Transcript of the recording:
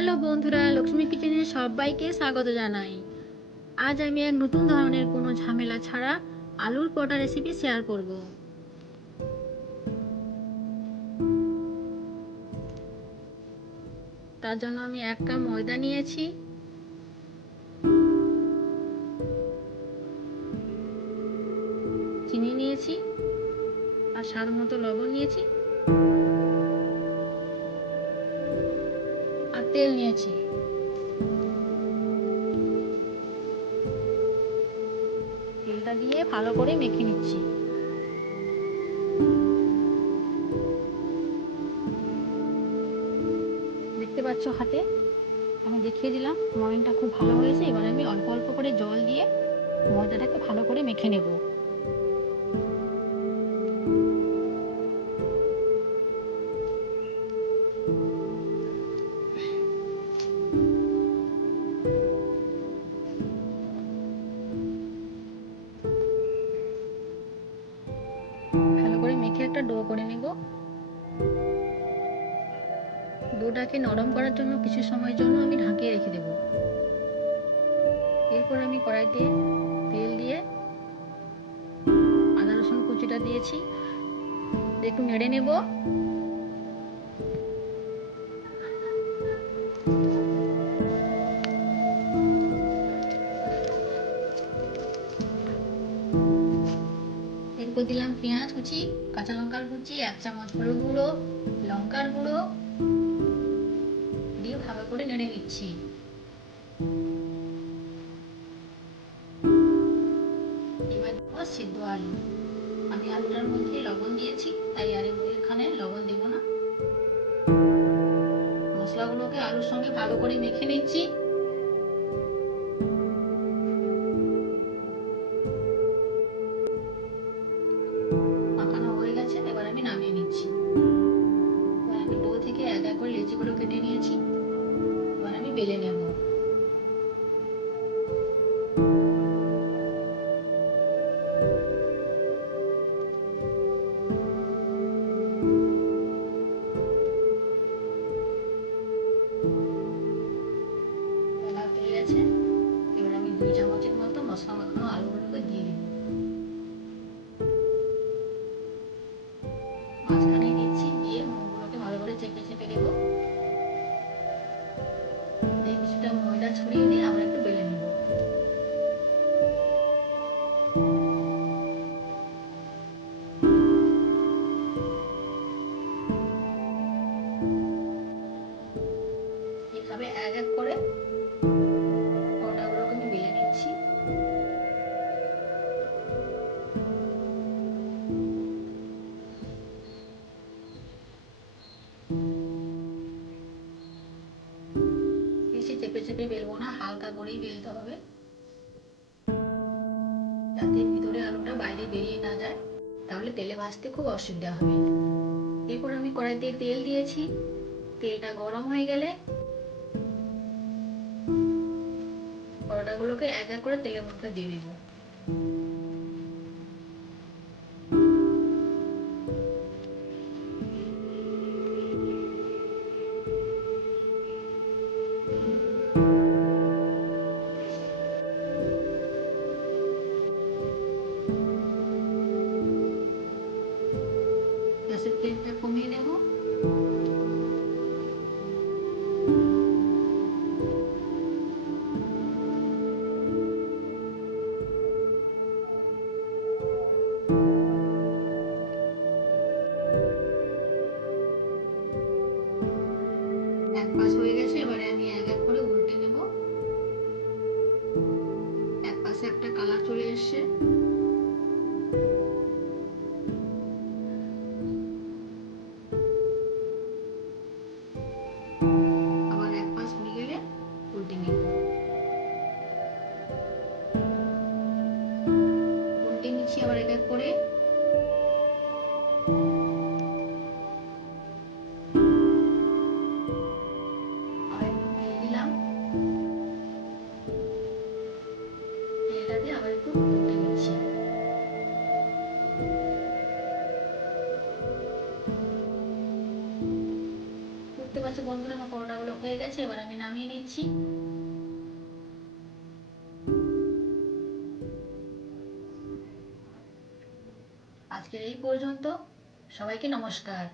Hello বন্ধুরা, লক্ষ্মী কিচেনে সবাইকে স্বাগত জানাই। আজ আমি এক নতুন ধরনের কোনো ঝামেলা ছাড়া আলুর পরোটা রেসিপি শেয়ার করব। তার জন্য আমি 1 কাপ ময়দা নিয়েছি, চিনি নিয়েছি আর স্বাদ মতো লবণ নিয়েছি আর তেল নিয়েছি। তেলটা দিয়ে ভালো করে মেখে নিচ্ছি। দেখতে পাচ্ছ হাতে আমি দেখিয়ে দিলাম, ময়নটা খুব ভালো হয়েছে। এবার আমি অল্প অল্প করে জল দিয়ে ময়দাটাকে ভালো করে মেখে নেব। ভালো করে মেখে একটা ডো করে নেব। ডোটাকে নরম করার জন্য কিছু সময়ের জন্য আমি ঢাকিয়ে রেখে দেব। এরপর আমি কড়াইতে তেল দিয়ে আদা রসুন কুচিটা দিয়েছি, একটু নেড়ে নেব। এরপর দিলাম পেঁয়াজ কুচি, কাঁচা লঙ্কার কুচি, 1 চামচ হলুদ গুঁড়ো, লঙ্কার গুঁড়ো দিয়ে ভালো করে নেড়ে নিচ্ছি। এবার সিদ্ধ আলু, আমি আলুটার মধ্যে লবণ দিয়েছি, তাই আর এখানে লবণ দেব না। মশলাগুলোকে আলুর সঙ্গে ভালো করে মেখে নিচ্ছি। মাখানো হয়ে গেছে, এবার আমি নামিয়ে নিচ্ছি। আমি ডো থেকে এক এক করে লেচিগুলো কেটে নিয়েছি, এবার আমি বেলে নেব। বেলা হয়ে গেছে, এবার আমি 2 চামচের মতো মশলা মাখানো আলুগুলোকে দিয়ে দেব। মাঝখানে দিচ্ছি, দিয়ে মুখগুলোকে ভালো করে চেপে চেপে দেব। দিয়ে কিছুটা ময়দা ছড়িয়ে দিয়ে আমরা একটু বেলে নেব। এভাবে এক এক করে পরোটাগুলোকে আমি বেলে নিচ্ছি। বেশি চেপে চেপে বেলবো না, হালকা করেই বেলতে হবে, যাতে ভিতরে আলুটা বাইরে বেরিয়ে না যায়, তাহলে তেলে ভাজতে খুব অসুবিধা হবে। এরপর আমি কড়াইতে তেল দিয়েছি, তেলটা গরম হয়ে গেলে পরোটাগুলোকে এক এক করে তেলের মধ্যে দিয়ে দেব। গ্যাসের ফ্লেমটা কমিয়ে দেব। এক পাশ হয়ে গেছে, এবারে আমি এক এক করে উল্টে নেব। এক পাশে একটা কালার চলে এসছে, আবার এক পাশ হয়ে গেলে উল্টে নেব। উল্টে নিচ্ছি আবার এক এক করে। আবার একটু তেল দিলাম, তেলটা দিয়ে আবার একটু উল্টে নিচ্ছি। বন্ধুরা, আমার পরোটাগুলো হয়ে গেছে, এবার আমি নামিয়ে নিচ্ছি। আজকের এই পর্যন্ত। সবাইকে নমস্কার।